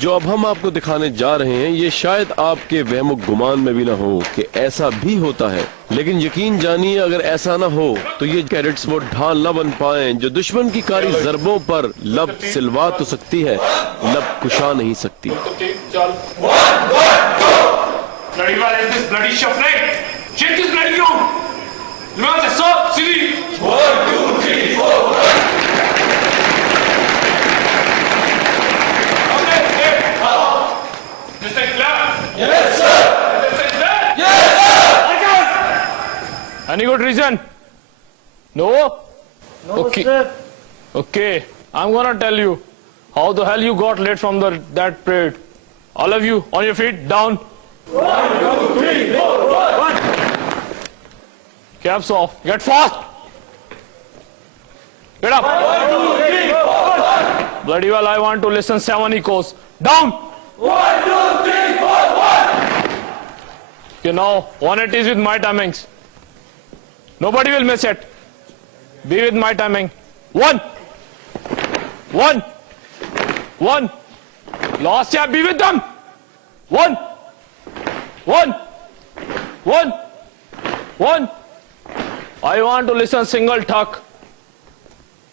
جو اب ہم آپ کو دکھانے جا رہے ہیں یہ شاید آپ کے وہم و گمان میں بھی نہ ہو کہ ایسا بھی ہوتا ہے، لیکن یقین جانیے اگر ایسا نہ ہو تو یہ کیڈٹس وہ ڈھال نہ بن پائیں جو دشمن کی کاری ضربوں پر لب سلوا تو سکتی ہے، لب کشا نہیں سکتی۔ Any good reason? No? No, Okay. sir. Okay, I'm gonna tell you how the hell you got late from that parade. All of you, on your feet, down. 1, 2, 3, 4, 1. Caps off. Get fast. Get up. 1, 2, 3, 4, 1. Bloody well, I want to listen 7 echoes. Down. 1, 2, 3, 4, 1. Okay, now 180 is with my timings. Nobody will miss it. Be with my timing. 1. 1. 1. Last year, be with them. 1. 1. 1. 1. I want to listen single tuck.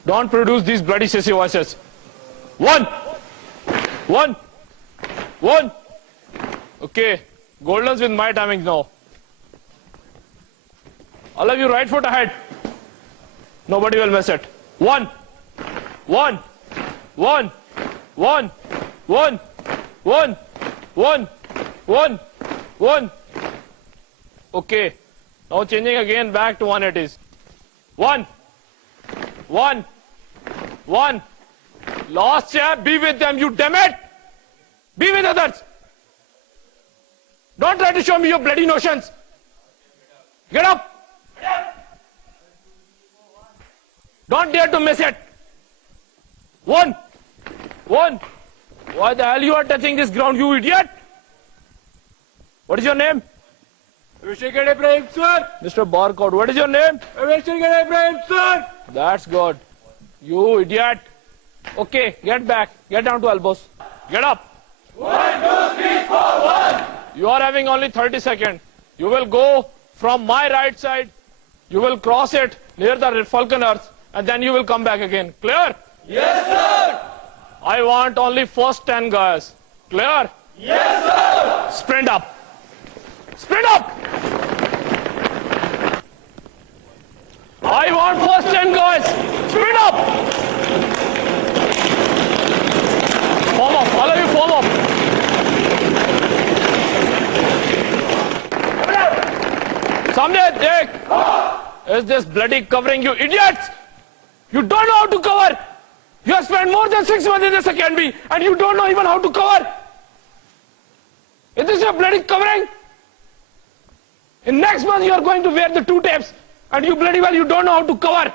Don't produce these bloody sissy voices. 1. 1. 1. Okay. Golden's with my timings now. All of you, right foot ahead. Nobody will miss it. 1. 1. 1. 1. 1. 1. 1. 1. 1. Okay. Now changing again back to 180s. 1. 1. 1. Last year, be with them, you damn it. Be with others. Don't try to show me your bloody notions. Get up. Don't dare to miss it. 1. 1. Why the hell you are touching this ground, you idiot? What is your name? Abhishek Ibrahim, sir. Mr. Barcode. What is your name? Abhishek Ibrahim, sir. That's good. You idiot. Okay, get back. Get down to elbows. Get up. 1, 2, 3, 4, 1. You are having only 30 seconds. You will go from my right side. You will cross it near the Falcon Earth. And then you will come back again. Clear? Yes, sir. I want only first 10 guys. Clear? Yes, sir. Sprint up. Sprint up. I want first 10 guys. Sprint up. Form up. All of you form up. Samne, take. Is this bloody covering, you idiots? You don't know how to cover. You have spent more than 6 months in this academy and you don't know even how to cover. Is this your bloody covering? In next month you are going to wear the 2 tapes and you bloody well you don't know how to cover.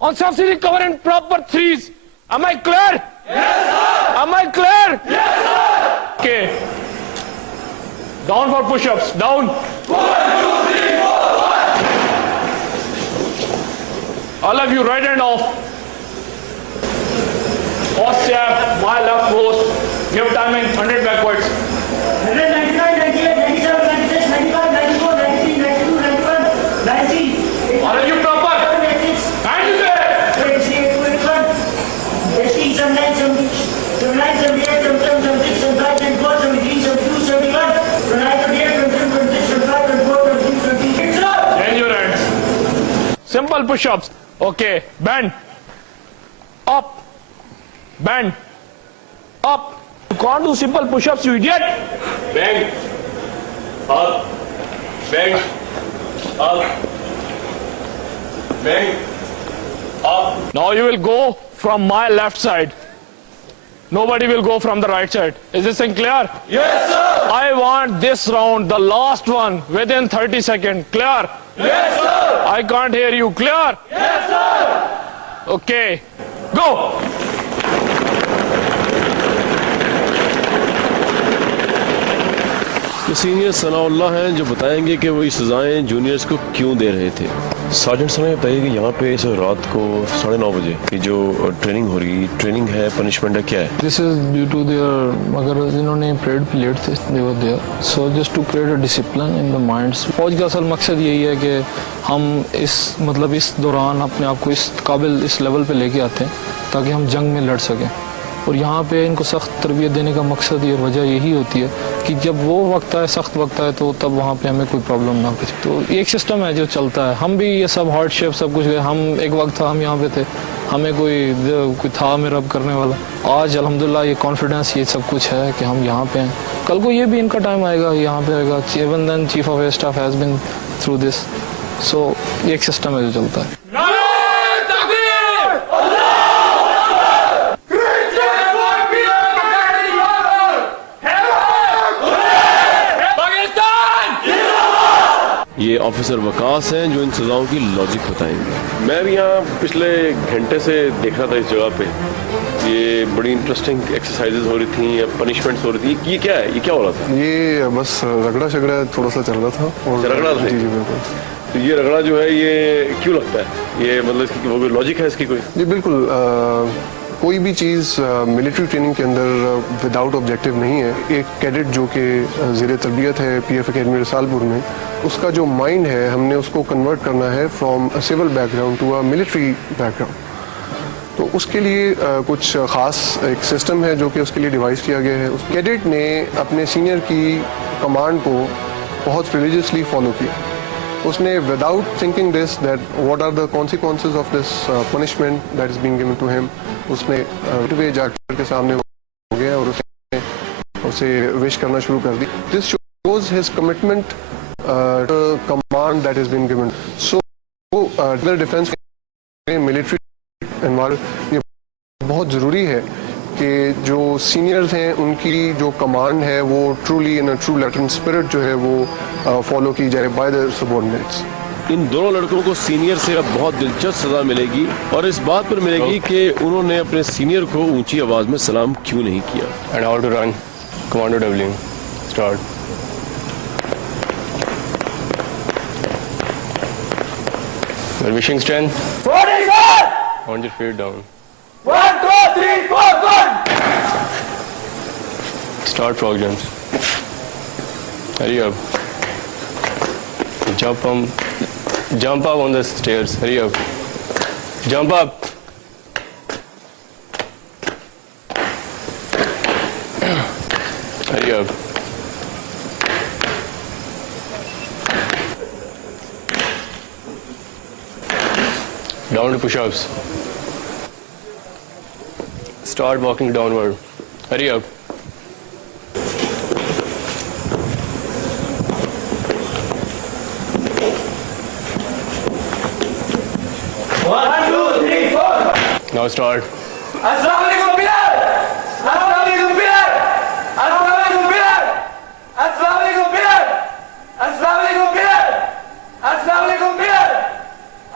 On subsidy cover in proper 3s. Am I clear? Yes, sir. Am I clear? Yes, sir. Okay. Down for push-ups. Down. 1, 2, 3, 4, 1. All of you, right hand off. First jab, my left post. Give timing, 100 backwards. 199, 98, 97, 96, 95, 94, 93, 92, 91, 90. All of you proper. Hands in there. 78, 21, 80, 79, 70, 79, 78, 77, 76, 75, 74, 73, 72, 71, 29, 28, 27, 26, 25, 24, 26, 28. Sir. Change your hands. Simple push-ups. Okay, bend. Up. Bend. Up. You can't do simple push-ups, you idiot. Bang. Up. Bang. Up. Bang. Up. Now you will go from my left side. Nobody will go from the right side. Is this thing clear? Yes, sir. I want this round, the last one, within 30 seconds. Clear? Yes, sir. I can't hear you. Clear? Yes, sir. Okay. Go. یہ senior ثناء اللہ ہیں جو بتائیں گے کہ وہ یہ سزائیں juniors کو کیوں دے رہے تھے۔ सार्जेंट साहब ये बताइए कि यहाँ पे इस रात को 9:30 बजे की जो ट्रेनिंग है, पनिशमेंट है, क्या है? This is due to there, अगर जिन्होंने परेड पे लेट थे they were there, so just to create a discipline in the minds. फौज का असल मकसद यही है कि हम इस दौरान अपने आप को इस काबिल, इस लेवल पे लेके आते हैं ताकि हम जंग में लड़ सकें। और यहाँ पे इनको सख्त तरबियत देने का मकसद, ये वजह यही होती है कि जब वो वक्त आए, सख्त वक्त आए, तो तब वहाँ पे हमें कोई प्रॉब्लम ना हो। तो एक सिस्टम है जो चलता है। हम भी ये सब हार्डशिप सब कुछ, हम एक वक्त था हम यहाँ पे थे, हमें कोई था मेरा करने वाला। आज अल्हम्दुलिल्लाह ये कॉन्फिडेंस, ये सब कुछ है कि हम यहाँ पे हैं। कल को ये भी इनका टाइम आएगा, यहाँ पे आएगा। Even then chief of air staff has been through this. So ये एक सिस्टम है जो चलता है। ये ऑफिसर वकास हैं जो इन सजाओं की लॉजिक बताएंगे। मैं भी यहाँ पिछले घंटे से देख रहा था इस जगह पे, ये बड़ी इंटरेस्टिंग एक्सरसाइजेज हो रही थी या पनिशमेंट्स हो रही थी। ये क्या है, ये क्या हो रहा था? ये बस रगड़ा शगड़ा थोड़ा सा चल रहा था। और रगड़ा था? जी बिल्कुल। तो ये रगड़ा जो है ये क्यों लगता है? ये मतलब इसकी वो कोई लॉजिक है इसकी कोई? जी बिल्कुल। कोई भी चीज़ मिलिट्री ट्रेनिंग के अंदर विदाउट ऑब्जेक्टिव नहीं है। एक कैडेट जो कि ज़ेर तरबियत है PF अकेडमी रसालपुर में, उसका जो माइंड है हमने उसको कन्वर्ट करना है from a civil background to a military background. तो उसके लिए कुछ ख़ास एक सिस्टम है जो कि उसके लिए डिवाइस किया गया है। उस कैडेट ने अपने सीनियर की कमांड को बहुत रिलीजियसली फॉलो किया। उसने without thinking this that what are the consequences of this punishment that is being given to him, उसने वे जाकर के सामने हो गया और उसे विश करना शुरू कर दी। This shows his commitment command that is being given. So defence military environment ये बहुत ज़रूरी है कि जो सीनियर्स हैं उनकी जो कमांड है वो truly in a true Latin spirit जो है वो फॉलो की जाए बाय द सबऑर्डिनेट्स। इन दोनों लड़कों को सीनियर से अब बहुत दिलचस्प सजा मिलेगी और इस बात पर मिलेगी कि उन्होंने अपने सीनियर को ऊंची आवाज में सलाम क्यों नहीं किया। And how to run. Commando W. Start. Your wishing strength. 47! 100 feet down. 1, 2, 3, 4, 1! Start frog jumps. Hurry up. Jump up on the stairs. Hurry up. Jump up. Hurry up. Down to push-ups. Start walking downward. Hurry up. Now start. Assalamu alaikum, Bilal! Assalamu alaikum, Bilal! Assalamu alaikum, Bilal! Assalamu alaikum, Bilal! Assalamu alaikum, Bilal! Assalamu alaikum, Bilal!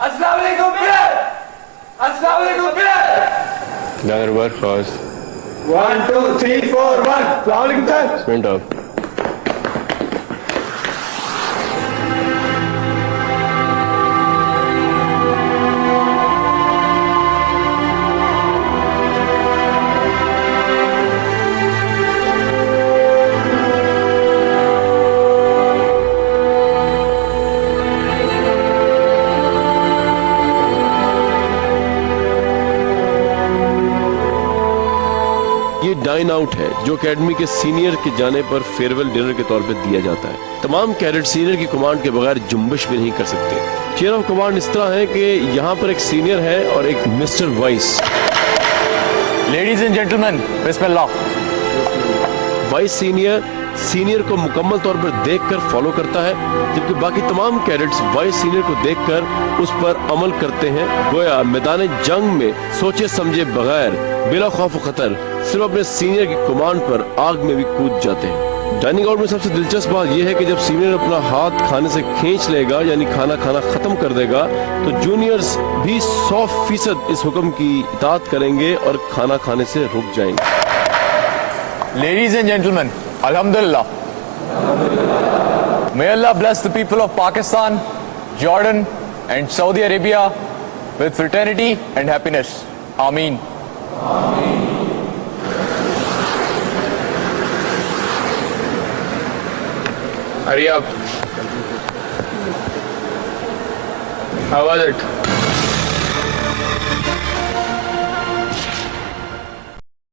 Assalamu alaikum, Bilal! Assalamu alaikum, Bilal! Down rubber fast. 1, 2, 3, 4, 1. Assalamu alaikum, sir. Sprint up. ये dine out है जो academy के senior के जाने पर farewell dinner के तौर पर दिया जाता है। तमाम कैडेट सीनियर की कमांड के बगैर जुम्बिश भी नहीं कर सकते। चेयर ऑफ कमांड इस तरह है कि यहाँ पर एक सीनियर है और एक mister vice. Ladies and gentlemen, Bismillah. Vice senior को मुकम्मल तौर पर देखकर फॉलो करता है, जबकि बाकी तमाम कैडेट्स वाइस सीनियर को देखकर उस पर अमल करते हैं। गोया मैदान जंग में सोचे समझे बगैर बिला खौफ खतर सिर्फ अपने सीनियर की कमांड पर आग में भी कूद जाते हैं। डाइनिंग आउट में सबसे दिलचस्प बात यह है कि जब सीनियर अपना हाथ खाने से खींच लेगा यानी खाना खत्म कर देगा तो जूनियर्स भी 100% इस हुक्म की इताअत करेंगे और खाना खाने से रुक जाएंगे। Ladies and gentlemen, Alhamdulillah. May Allah bless the people of Pakistan, Jordan, and Saudi Arabia with fraternity and happiness. Ameen. Hurry up. How was it?